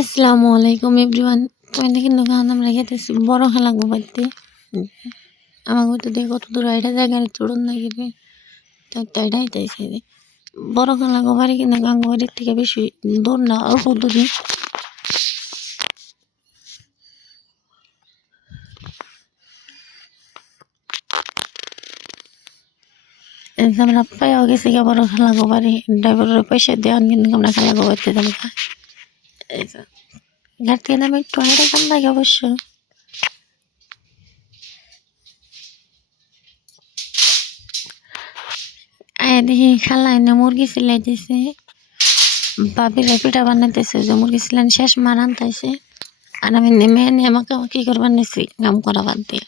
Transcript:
আসসালামু আলাইকুম এভরিওয়ান। তোমাদের কিন্তু গান আমরা খেতেছি বড় খেলা গোবাইতে। আমার হয়তো দেখে কত দূর এটা জায়গায় চড়ন না গেলে তাই ডাইতেছে বড় খেলা গোবারি কিন্তু গান গোবারির থেকে বেশি দূর না, অল্প দূরে। আমরা পাইও গেছি গা বড় খেলা গোবারি, ড্রাইভারের পয়সা দেওয়ান কিন্তু আমরা খেলা গোবাইতে যাবো। ঘাট থেকে নামে একটু হাইটা কম লাগে অবশ্য। আয় দেখি খালা এনে মুরগি সিলাইতেছে, বাপিরা পিঠা বানাইতেছে, যে মুরগি সিলান শেষ মারান তাইছে। আর আমি নেমে মাখামাখি করবার নিছি কাম করা বাদ দিয়ে।